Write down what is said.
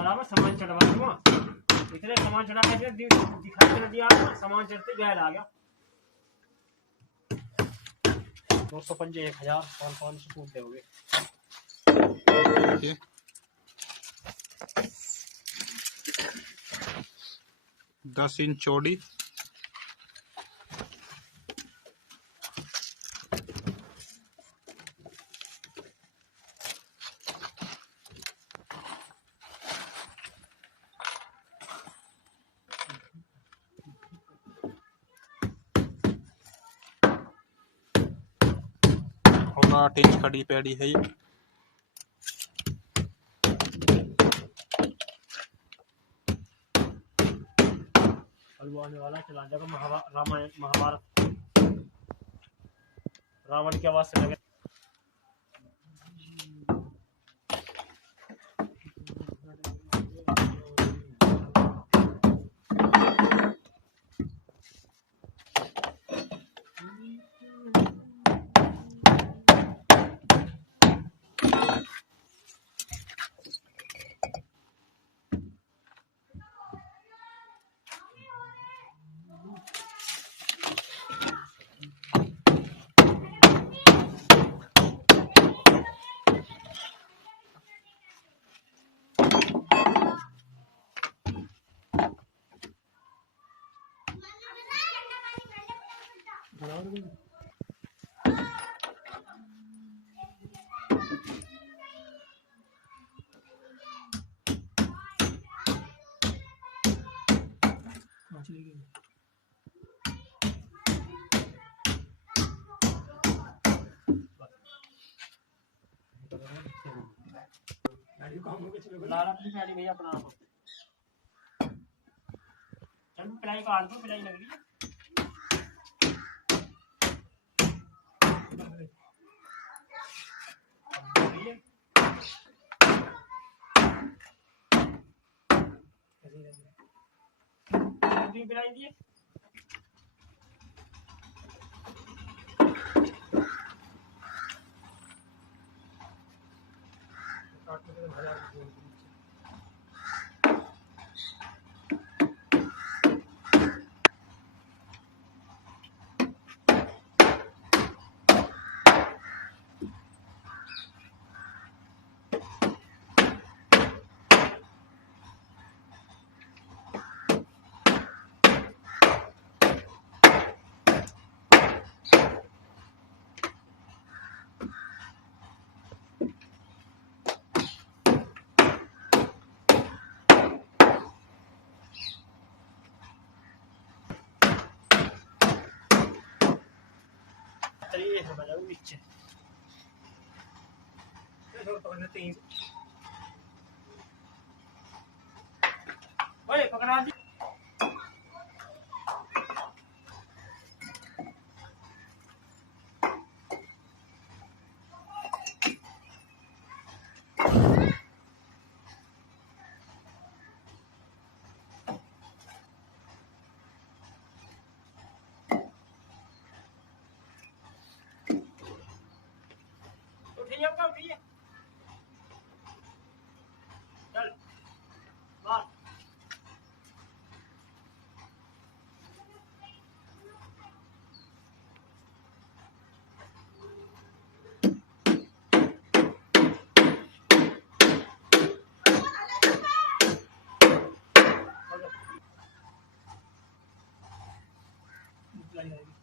बराबर सामान चढ़वा दूंगा। इतने सामान चढ़ा के दिखाई दिया, सामान चढ़ते गैर आ गया। 250 1000 500 फूट दोगे। 10 इंच चौड़ी, 8 इंच खड़ी पैड़ी है ये। हलवाने वाला चला जाएगा। रामायण महाभारत रावण की आवाज से लगे। भैया अपना पिलाई काट दो, पिलाई लग रही है। पिलाई दिए नीचे पकड़ा दी। चल बाहर। जाएगी।